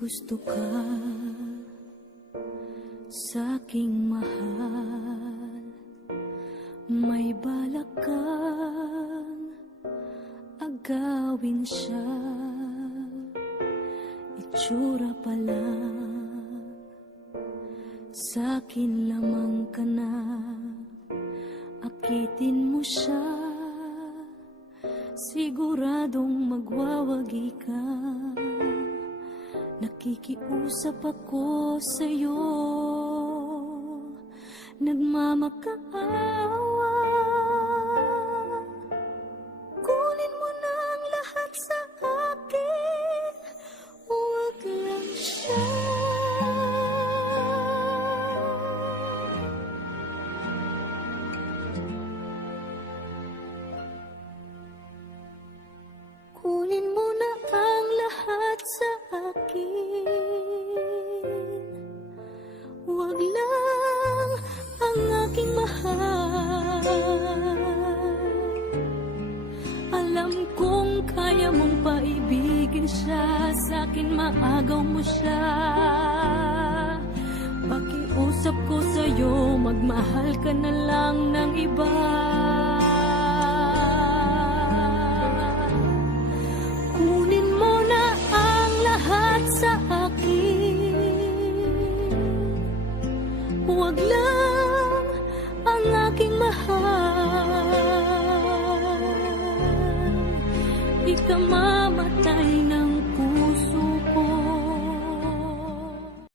gusto ka sa'king mahal, may balak kang agawin siya. Itsura pa lang, sa'kin lamang ka na. Akitin mo siya, siguradong magwawagi ka. Nakikiusap ako sa'yo, nagmamakaawa. Kunin mo na ang lahat sa akin, huwag lang siya. Kunin mo na ang lahat sa akin, huwag lang ang aking mahal. Alam kong kaya mong paibigin siya, sa'kin maagaw mo siya. Pakiusap ko sa'yo, magmahal ka na lang ng iba. Kunin mo na ang lahat sa akin, huwag lang ang aking mahal. Di ka mamatay ng